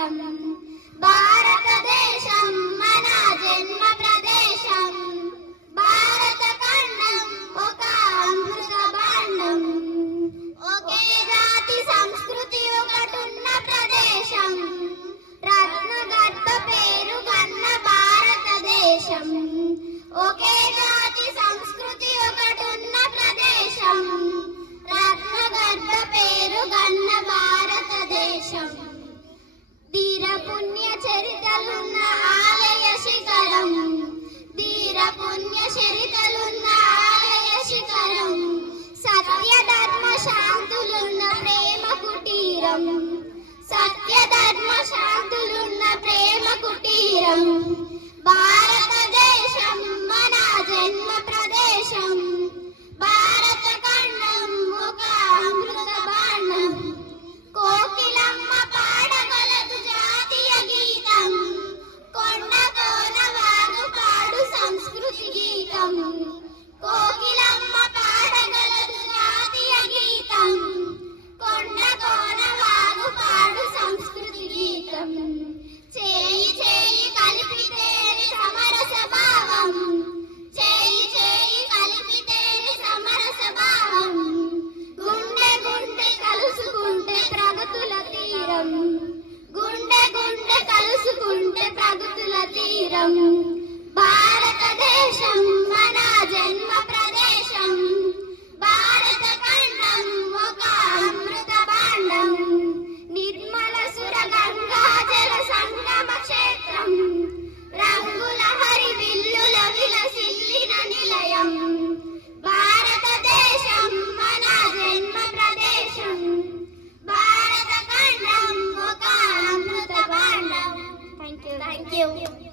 క్షేత్రం. భారతదేశం మన జన్మ ప్రదేశం. భారత ఖండం ఒక అమృత భాండం. ఒకే జాతి సంస్కృతి ఒకటున్న ప్రదేశం. రత్నగర్భ పేరు గన్న భారతదేశం. ఒకే జాతి సంస్కృతి ఒకటున్న ప్రదేశం. రత్నగర్భ పేరు గన్న భారతదేశం. ధీర పుణ్య చరితలున్న ఆలయ శిఖరం. ధీర పుణ్య చరితలున్న ఆలయ శిఖరం. సత్య ధర్మ శాంతులున్న ప్రేమ కుటీరం. సత్య ధర్మ శాంతులున్న ప్రేమ కుటీరం. భారతదేశం మన జన్మ ప్రదేశం. భారత ఖండం ఒక అమృత భాండం. కోకిలమ్మ పాడగలదు జాతీయ గీతం. కొండ కోన వాగు పాడు సంస్కృతి గీతం. కోకిలమ్మ పాడగలదు జాతీయ గీతం. కొండ కోన వాగు పాడు సంస్కృతి గీతం. చేయి చేయి కలిపితే సమరస భావం. చేయి చేయి కలిపితే సమరస భావం. గుండె గుండె కలుసుకుంటే ప్రగతుల తీరం. గుండె గుండె కలుసుకుంటే ప్రగతుల తీరం. భారతదేశం మన జన్మ ప్రదేశం. భారత ఖండం ఒక అమృత భాండం. నిర్మల సుర గంగా జల సంగమ క్షేత్రం. రంగుల హరి విల్లుల విలసిల్లిన నిలయం. భారతదేశం మన జన్మ ప్రదేశం. భారత ఖండం ఒక అమృత భాండం. Thank you.